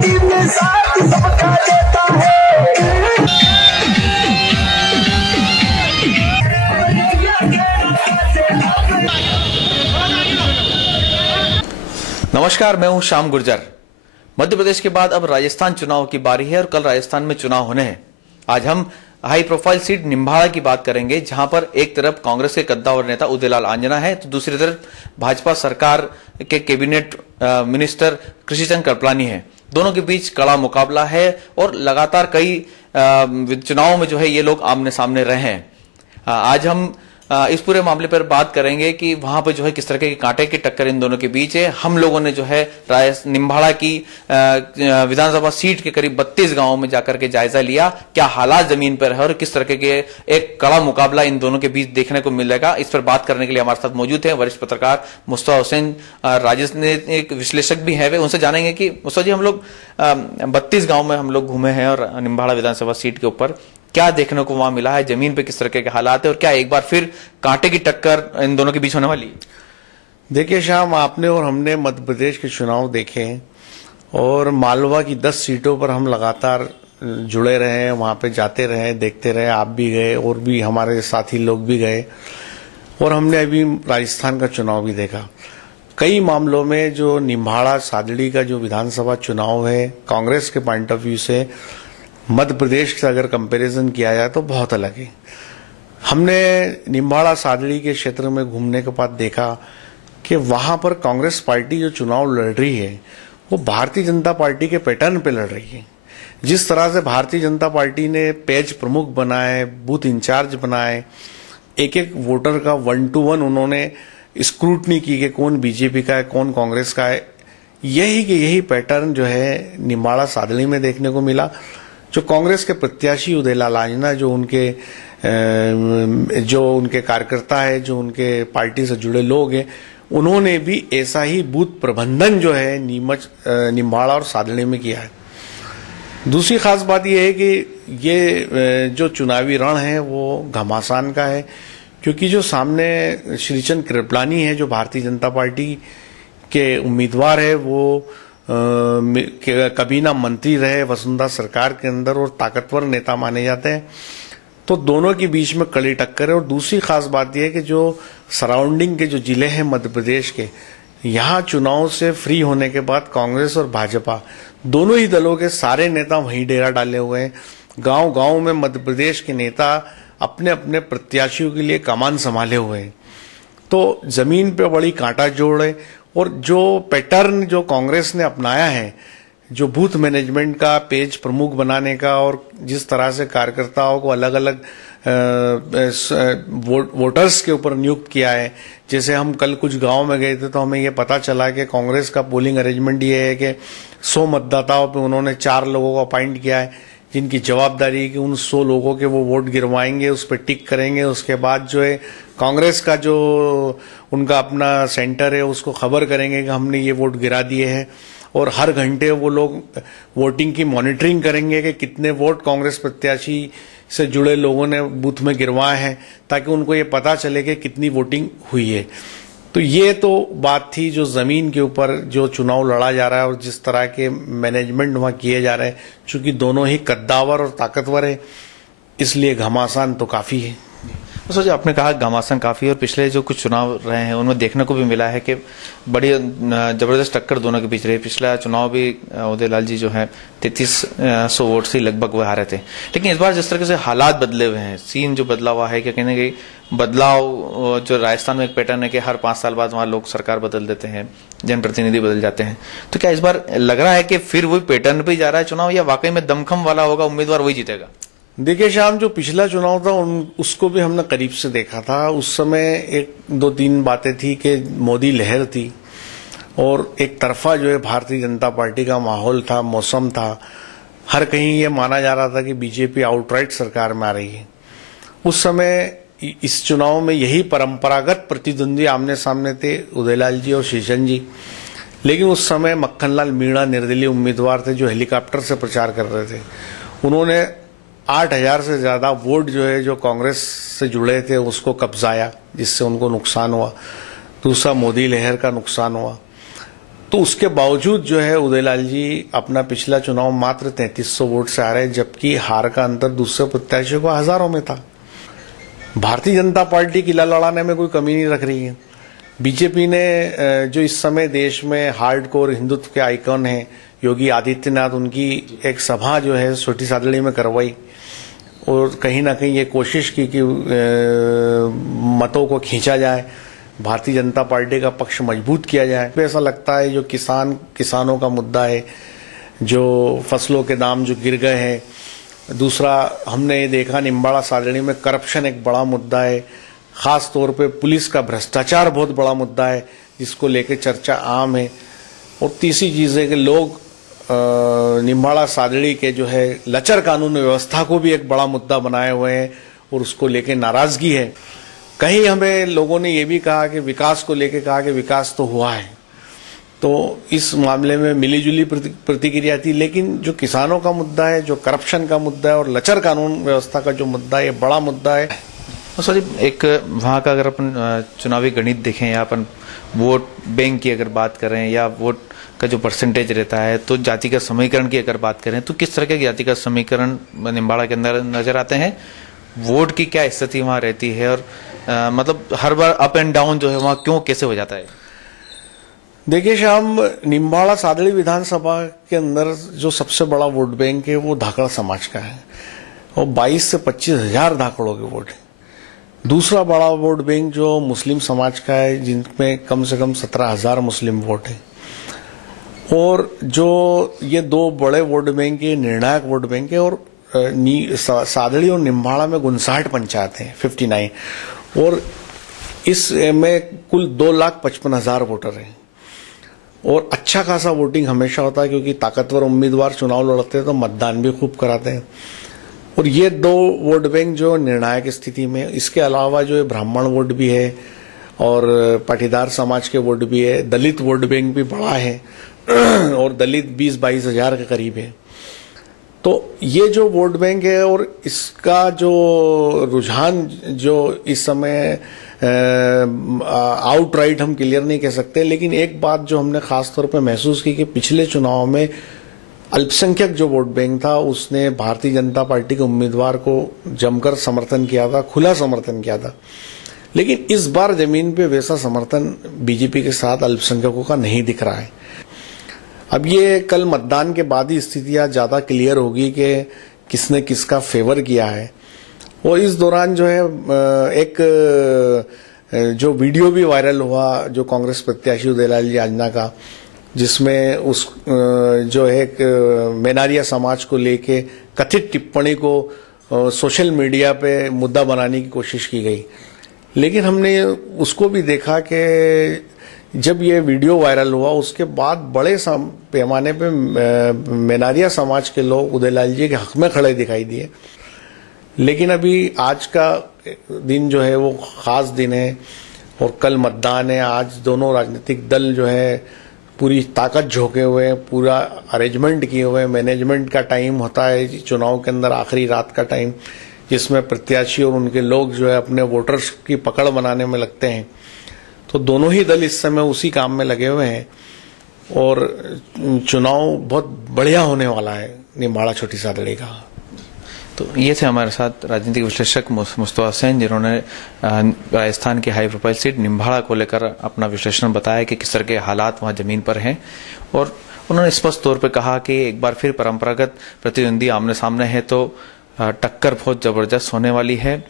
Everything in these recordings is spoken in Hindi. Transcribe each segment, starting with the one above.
सबका देता है। नमस्कार, मैं हूं श्याम गुर्जर। मध्य प्रदेश के बाद अब राजस्थान चुनाव की बारी है और कल राजस्थान में चुनाव होने हैं। आज हम हाई प्रोफाइल सीट निम्बाड़ा की बात करेंगे, जहां पर एक तरफ कांग्रेस के कद्दावर नेता उदयलाल आंजना है तो दूसरी तरफ भाजपा सरकार के कैबिनेट मिनिस्टर कृषिचंद कृपलानी है। दोनों के बीच कड़ा मुकाबला है और लगातार कई चुनावों में जो है ये लोग आमने सामने रहे हैं। आज हम इस पूरे मामले पर बात करेंगे कि वहां पर जो है किस तरह के कांटे की टक्कर इन दोनों के बीच है। हम लोगों ने जो है निम्बाड़ा की विधानसभा सीट के करीब 32 गांवों में जाकर के जायजा लिया, क्या हालात जमीन पर है और किस तरह के एक कड़ा मुकाबला इन दोनों के बीच देखने को मिलेगा। इस पर बात करने के लिए हमारे साथ मौजूद है वरिष्ठ पत्रकार मुस्तफा हुसैन, राजनीतिक विश्लेषक भी है वे। उनसे जानेंगे कि मुस्तफा जी, हम लोग 32 गांव में हम लोग घूमे हैं और निम्बाड़ा विधानसभा सीट के ऊपर क्या देखने को वहां मिला है, जमीन पे किस तरह के हालात है और क्या एक बार फिर कांटे की टक्कर इन दोनों के बीच होने वाली है? देखिए श्याम, आपने और हमने मध्य प्रदेश के चुनाव देखे और मालवा की 10 सीटों पर हम लगातार जुड़े रहे, वहां पे जाते रहे, देखते रहे। आप भी गए और भी हमारे साथी लोग भी गए और हमने अभी राजस्थान का चुनाव भी देखा। कई मामलों में जो निम्बाड़ा सादड़ी का जो विधानसभा चुनाव है, कांग्रेस के पॉइंट ऑफ व्यू से मध्य प्रदेश से अगर कंपैरिजन किया जाए तो बहुत अलग है। हमने निम्बाड़ा सादड़ी के क्षेत्र में घूमने के बाद देखा कि वहां पर कांग्रेस पार्टी जो चुनाव लड़ रही है वो भारतीय जनता पार्टी के पैटर्न पे लड़ रही है। जिस तरह से भारतीय जनता पार्टी ने पेज प्रमुख बनाए, बूथ इंचार्ज बनाए, एक एक वोटर का 1 to 1 उन्होंने स्क्रूटनी की कि कौन बीजेपी का है, कौन कांग्रेस का है। यही पैटर्न जो है निम्बाड़ा सादड़ी में देखने को मिला। जो कांग्रेस के प्रत्याशी उदयलाल आंजना, जो उनके कार्यकर्ता है, जो उनके पार्टी से जुड़े लोग हैं, उन्होंने भी ऐसा ही बूथ प्रबंधन जो है निम्बाड़ा और सादड़ी में किया है। दूसरी खास बात यह है कि ये जो चुनावी रण है वो घमासान का है, क्योंकि जो सामने श्रीचंद कृपलानी है, जो भारतीय जनता पार्टी के उम्मीदवार है, वो कबीना मंत्री रहे वसुंधरा सरकार के अंदर और ताकतवर नेता माने जाते हैं। तो दोनों के बीच में कड़ी टक्कर है। और दूसरी खास बात यह है कि जो सराउंडिंग के जो जिले हैं मध्य प्रदेश के, यहाँ चुनाव से फ्री होने के बाद कांग्रेस और भाजपा दोनों ही दलों के सारे नेता वहीं डेरा डाले हुए हैं। गांव गांव में मध्य प्रदेश के नेता अपने अपने प्रत्याशियों के लिए कमान संभाले हुए हैं। तो जमीन पे बड़ी कांटा जोड़ है। और जो पैटर्न जो कांग्रेस ने अपनाया है, जो बूथ मैनेजमेंट का, पेज प्रमुख बनाने का, और जिस तरह से कार्यकर्ताओं को अलग अलग वोटर्स के ऊपर नियुक्त किया है। जैसे हम कल कुछ गांव में गए थे तो हमें ये पता चला कि कांग्रेस का पोलिंग अरेंजमेंट ये है कि 100 मतदाताओं पे उन्होंने 4 लोगों को अपॉइंट किया है, जिनकी जवाबदारी है कि उन 100 लोगों के वो वोट गिरवाएंगे, उस पर टिक करेंगे। उसके बाद जो है कांग्रेस का जो उनका अपना सेंटर है उसको खबर करेंगे कि हमने ये वोट गिरा दिए हैं। और हर घंटे वो लोग वोटिंग की मॉनिटरिंग करेंगे कि कितने वोट कांग्रेस प्रत्याशी से जुड़े लोगों ने बूथ में गिरवाए हैं, ताकि उनको ये पता चले कि कितनी वोटिंग हुई है। तो ये तो बात थी जो जमीन के ऊपर जो चुनाव लड़ा जा रहा है और जिस तरह के मैनेजमेंट वहां किए जा रहे हैं। चूंकि दोनों ही कद्दावर और ताकतवर है, इसलिए घमासान तो काफी है। तो जी, आपने कहा घमासान काफी, और पिछले जो कुछ चुनाव रहे हैं उनमें देखने को भी मिला है कि बड़ी जबरदस्त टक्कर दोनों के बीच रही। पिछला चुनाव भी उदयलाल जी जो है 3300 वोट से लगभग वो हारे थे। लेकिन इस बार जिस तरह से हालात बदले हुए हैं, सीन जो बदला हुआ है, क्या कहने की बदलाव जो राजस्थान में एक पैटर्न है कि हर 5 साल बाद वहां लोग सरकार बदल देते हैं, जनप्रतिनिधि बदल जाते हैं। तो क्या इस बार लग रहा है कि फिर वही पैटर्न पे जा रहा है चुनाव, या वाकई में दमखम वाला होगा, उम्मीदवार वही जीतेगा? देखिए शाम, जो पिछला चुनाव था उसको भी हमने करीब से देखा था। उस समय 1-2-3 बातें थी कि मोदी लहर थी और एक तरफा जो है भारतीय जनता पार्टी का माहौल था, मौसम था। हर कहीं ये माना जा रहा था कि बीजेपी आउटराइट सरकार में आ रही है। उस समय इस चुनाव में यही परंपरागत प्रतिद्वंदी आमने सामने थे, उदयलाल जी और शेषन जी। लेकिन उस समय मक्खनलाल मीणा निर्दलीय उम्मीदवार थे जो हेलीकॉप्टर से प्रचार कर रहे थे। उन्होंने 8000 से ज्यादा वोट जो है जो कांग्रेस से जुड़े थे उसको कब्जाया, जिससे उनको नुकसान हुआ। दूसरा, मोदी लहर का नुकसान हुआ। तो उसके बावजूद जो है उदयलाल जी अपना पिछला चुनाव मात्र 3300 वोट से आ रहे हैं, जबकि हार का अंतर दूसरे प्रत्याशियों को हजारों में था। भारतीय जनता पार्टी किला लड़ाने में कोई कमी नहीं रख रही है। बीजेपी ने जो इस समय देश में हार्डकोर हिंदुत्व के आइकॉन हैं योगी आदित्यनाथ, उनकी एक सभा जो है छोटी सादड़ी में करवाई और कहीं ना कहीं ये कोशिश की कि मतों को खींचा जाए, भारतीय जनता पार्टी का पक्ष मजबूत किया जाए। तो ऐसा लगता है जो किसानों का मुद्दा है, जो फसलों के दाम जो गिर गए हैं, दूसरा हमने ये देखा निम्बाड़ा सादड़ी में करप्शन एक बड़ा मुद्दा है, खास तौर पे पुलिस का भ्रष्टाचार बहुत बड़ा मुद्दा है जिसको लेके चर्चा आम है। और तीसरी चीज है कि लोग निम्बाड़ा सादड़ी के जो है लचर कानून व्यवस्था को भी एक बड़ा मुद्दा बनाए हुए हैं और उसको लेके नाराजगी है। कहीं हमें लोगों ने ये भी कहा कि विकास को लेके कहा कि विकास तो हुआ है, तो इस मामले में मिलीजुली प्रतिक्रिया थी। लेकिन जो किसानों का मुद्दा है, जो करप्शन का मुद्दा है और लचर कानून व्यवस्था का जो मुद्दा है, ये बड़ा मुद्दा है। सॉरी, एक वहाँ का अगर अपन चुनावी गणित देखें या अपन वोट बैंक की अगर बात करें या वोट का जो परसेंटेज रहता है, तो जातिगत समीकरण की अगर बात करें तो किस तरह के जातिगत समीकरण निम्बाड़ा के अंदर नजर आते हैं? वोट की क्या स्थिति वहाँ रहती है और मतलब हर बार अप एंड डाउन जो है वहाँ क्यों कैसे हो जाता है? देखिए श्याम, निम्बाड़ा सादड़ी विधानसभा के अंदर जो सबसे बड़ा वोट बैंक है वो धाकड़ समाज का है और 22 से 25 हजार धाकड़ों के वोट है। दूसरा बड़ा वोट बैंक जो मुस्लिम समाज का है, जिनमें कम से कम 17,000 मुस्लिम वोट है। और जो ये दो बड़े वोट बैंक है, निर्णायक वोट बैंक है। और सादड़ी और निम्बाड़ा में 59 पंचायत है, 59, और इसमें कुल 2,55,000 वोटर हैं। और अच्छा खासा वोटिंग हमेशा होता है क्योंकि ताकतवर उम्मीदवार चुनाव लड़ते हैं तो मतदान भी खूब कराते हैं। और ये दो वोट बैंक जो निर्णायक स्थिति में, इसके अलावा जो ब्राह्मण वोट भी है और पाटीदार समाज के वोट भी है, दलित वोट बैंक भी बड़ा है और दलित 20-22 हजार के करीब है। तो ये जो वोट बैंक है और इसका जो रुझान जो इस समय आउटराइट हम क्लियर नहीं कह सकते, लेकिन एक बात जो हमने खास तौर पे महसूस की कि पिछले चुनाव में अल्पसंख्यक जो वोट बैंक था उसने भारतीय जनता पार्टी के उम्मीदवार को जमकर समर्थन किया था, खुला समर्थन किया था। लेकिन इस बार जमीन पे वैसा समर्थन बीजेपी के साथ अल्पसंख्यकों का नहीं दिख रहा है। अब ये कल मतदान के बाद ही स्थितियां ज्यादा क्लियर होगी कि किसने किसका फेवर किया है। और इस दौरान जो है एक जो वीडियो भी वायरल हुआ जो कांग्रेस प्रत्याशी उदयलाल जी आजना का, जिसमें उस जो है मेनारिया समाज को लेके कथित टिप्पणी को सोशल मीडिया पे मुद्दा बनाने की कोशिश की गई। लेकिन हमने उसको भी देखा कि जब ये वीडियो वायरल हुआ उसके बाद बड़े पैमाने पे मेनारिया समाज के लोग उदयलाल जी के हक में खड़े दिखाई दिए। लेकिन अभी आज का दिन जो है वो खास दिन है और कल मतदान है। आज दोनों राजनीतिक दल जो है पूरी ताकत झोंके हुए, पूरा अरेंजमेंट किए हुए। मैनेजमेंट का टाइम होता है चुनाव के अंदर, आखिरी रात का टाइम, जिसमें प्रत्याशी और उनके लोग जो है अपने वोटर्स की पकड़ बनाने में लगते हैं। तो दोनों ही दल इस समय उसी काम में लगे हुए हैं और चुनाव बहुत बढ़िया होने वाला है निम्बाड़ा छोटी सादड़ी का। तो ये थे हमारे साथ राजनीतिक विश्लेषक मुस्तफा हुसैन, जिन्होंने राजस्थान की हाई प्रोफाइल सीट निम्बाड़ा को लेकर अपना विश्लेषण बताया कि किस तरह के हालात वहां जमीन पर हैं। और उन्होंने स्पष्ट तौर पे कहा कि एक बार फिर परंपरागत प्रतिद्वंदी आमने सामने है तो टक्कर बहुत जबरदस्त होने वाली है।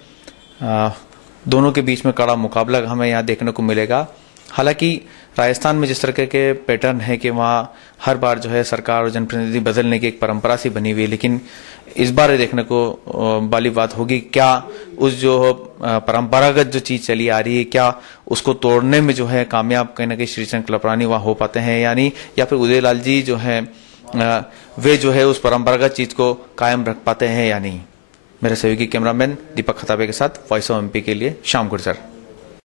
दोनों के बीच में कड़ा मुकाबला हमें यहाँ देखने को मिलेगा। हालांकि राजस्थान में जिस तरह के पैटर्न है कि वहाँ हर बार जो है सरकार और जनप्रतिनिधि बदलने की एक परंपरा सी बनी हुई है, लेकिन इस बार देखने को वाली बात होगी क्या उस जो परंपरागत जो चीज चली आ रही है क्या उसको तोड़ने में जो है कामयाब कहीं ना कहीं श्रीचंद कलपरानी वहाँ हो पाते हैं यानी, या फिर उदयलाल जी जो है वे जो है उस परंपरागत चीज को कायम रख पाते हैं या नहीं। मेरे सहयोगी कैमरामैन दीपक खताबे के साथ वॉइस ऑफ एमपी के लिए श्याम गुर्जर।